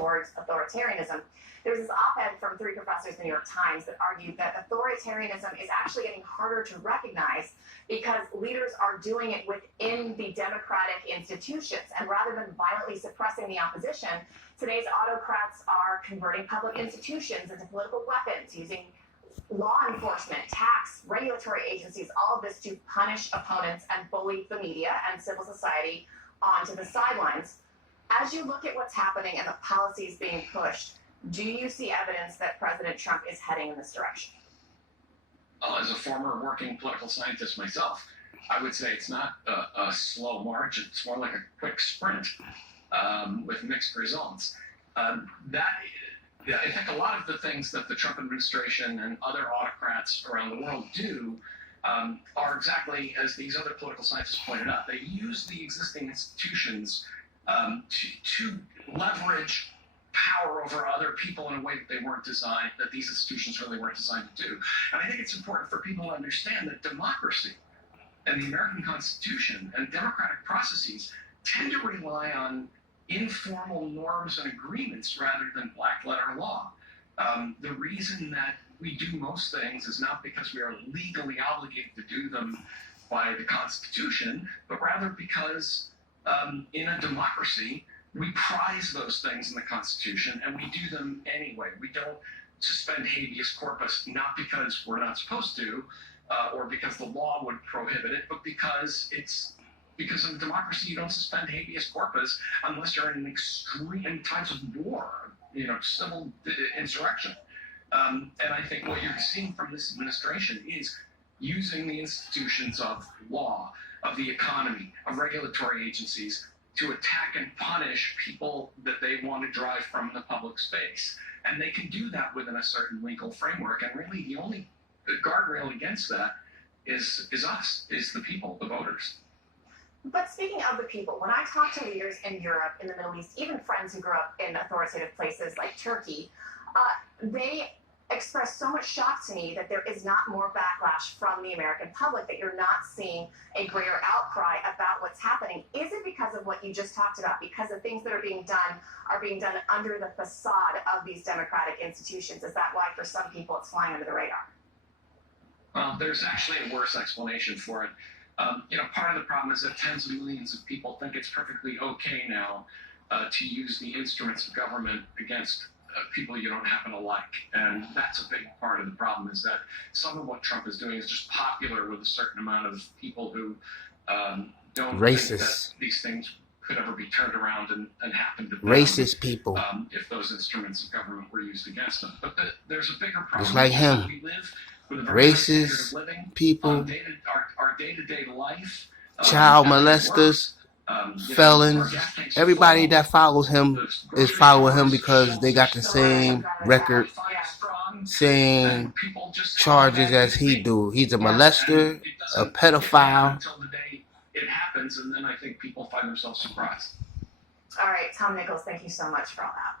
towards authoritarianism. There was this op-ed from 3 professors in the New York Times that argued that authoritarianism is actually getting harder to recognize because leaders are doing it within the democratic institutions. And rather than violently suppressing the opposition, today's autocrats are converting public institutions into political weapons, using law enforcement, tax, regulatory agencies, all of this to punish opponents and bully the media and civil society onto the sidelines. As you look at what's happening and the policies being pushed, do you see evidence that President Trump is heading in this direction? As a former working political scientist myself, I would say it's not a slow march. It's more like a quick sprint with mixed results. I think a lot of the things that the Trump administration and other autocrats around the world do are exactly as these other political scientists pointed out. They use the existing institutions to leverage power over other people in a way that they weren't designed, that these institutions really weren't designed to do. And I think it's important for people to understand that democracy and the American Constitution and democratic processes tend to rely on informal norms and agreements rather than black letter law. The reason that we do most things is not because we are legally obligated to do them by the Constitution, but rather because in a democracy, we prize those things in the Constitution and we do them anyway. We don't suspend habeas corpus not because we're not supposed to or because the law would prohibit it, but because in democracy you don't suspend habeas corpus unless you're in times of war, civil insurrection. And I think what you're seeing from this administration is using the institutions of law, of the economy, of regulatory agencies to attack and punish people that they want to drive from the public space. And they can do that within a certain legal framework. And really the only guardrail against that is us, is the people, the voters. But speaking of the people, when I talk to leaders in Europe, in the Middle East, even friends who grew up in authoritative places like Turkey, they express so much shock to me that there is not more backlash from the American public, that you're not seeing a greater outcry about what's happening. Is it because of what you just talked about? Because the things that are being done under the facade of these democratic institutions? Is that why for some people it's flying under the radar? Well, there's actually a worse explanation for it. Part of the problem is that tens of millions of people think it's perfectly okay now to use the instruments of government against people you don't happen to like. And that's a big part of the problem, is that some of what Trump is doing is just popular with a certain amount of people who don't think that these things could ever be turned around and happen to them. Racist people. If those instruments of government were used against them. But there's a bigger problem. Just like him. We live with a very racist living, people. Our day-to-day life. Child molesters. Felons, everybody that follows him is following him because they got the same record, same charges as he do. He's a molester, a pedophile. Until the day it happens, and then I think people find themselves surprised. All right, Tom Nichols, thank you so much for all that.